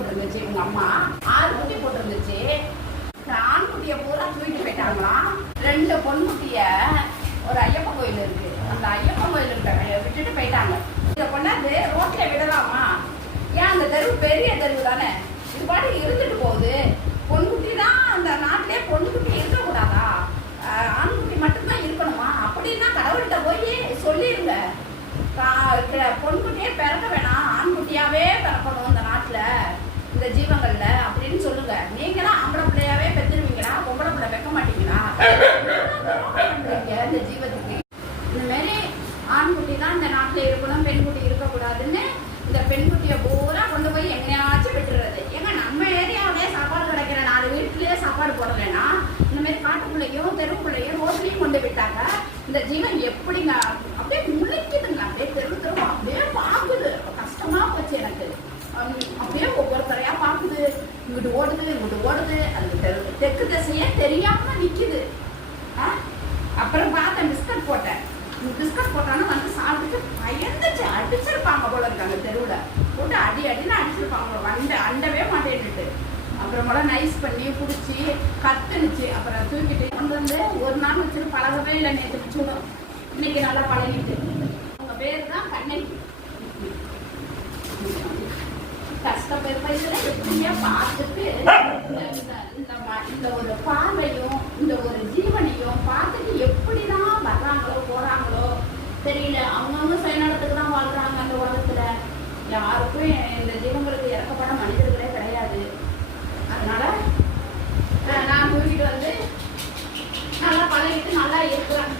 போட்டிருந்துச்சு உங்க அம்மா. ஆறு குட்டி போட்டிருந்துச்சு. இந்த ஆண் குட்டிய பூரா தூக்கிட்டு போயிட்டாங்களாம் ரெண்டு பொன் குட்டிய ஒரு ஐயப்பன் கோயில் இருக்கு. அந்த ஐயப்பன் கோயிலுக்கிட்ட விட்டுட்டு போயிட்டாங்க. இதை கொண்டாந்து ரோட்ல விடலாமா? ஏன் அந்த தெருவு பெரிய தெருவு தானே? இது பாட்டு இருந்துட்டு போகுது. பொன்குட்டி தான் அந்த நாட்டிலே பொண்ணுக்குட்டி இருக்கக்கூடாதா? ஆஹ் ஆண்குட்டி மட்டும்தான் இருக்கணுமா? அப்படின்னா கடவுள்கிட்ட போய் சொல்லிருங்க. கா- பிறக்க வேணாம். ஆண்குட்டியாவே பிறக்கணும். இந்த ஜீவத்துக்கு. இந்த மாதிரி ஆண்குட்டி தான் இந்த நாட்டுல இருக்கணும் பெண்குட்டி இருக்கக்கூடாதுன்னு இந்த பெண்குட்டியை பூரா கொண்டு போய் எங்கேயாச்சும் விட்டுறது. ஏங்க நம்ம ஏரியாவிலே சாப்பாடு கிடைக்கிற நாலு வீட்லயே சாப்பாடு போடலைன்னா இந்த மாதிரி காட்டுக்குள்ளேயோ தெருவுக்குள்ளேயோ ரோட்லயும் கொண்டு விட்டாங்க இந்த ஜீவன் எப்படிங்க? அப்படியே முளைக்குதுங்க அப்படியே தெரு தெரு அப்படியே பார்க்குது கஷ்டமா போச்சு எனக்கு. அப்படியே ஒவ்வொரு பார்க்குது பாக்குது. இங்கிட்டு ஓடுது இங்கிட்டு ஓடுது. அது தெரு தெற்கு திசையே தெரியாம நிக்குது. ஆ? அப்புறம் பார்த்தேன் பிஸ்கட் போட்டேன். பிஸ்கட் போட்டானா வந்து சாப்பிட்டுட்டு பயந்துச்சு அடிச்சிருப்பாங்க போல இருக்காங்க தெருவில். போட்டு அடி அடின்னு அடிச்சிருப்பாங்க போல. வண்ட அண்டவே மாட்டேன்ட்டு அப்புறமெல்லாம் நைஸ் பண்ணி பிடிச்சி கத்துனுச்சு. அப்புறம் தூக்கிட்டு கொண்டு வந்து ஒரு நாள் வச்சுட்டு பழகவே இல்லை நேற்று சுடும் இன்னைக்கு நல்லா பழகிட்டு. அவங்க பேர் தான் கண்ணகி. கஷ்டப்பட்ட எப்படியா பார்த்துட்டு தெரியல. அவங்கவுங்க சுயநலத்துக்கு தான் வாழ்றாங்க அந்த உலகத்துல. யாருக்கும் இந்த ஜீவங்களுக்கு இறக்கப்பட மனிதர்களே கிடையாது. அதனால அஹ், நான் தூக்கிட்டு வந்து நல்லா பழகிட்டு நல்லா இருக்கிறேன்.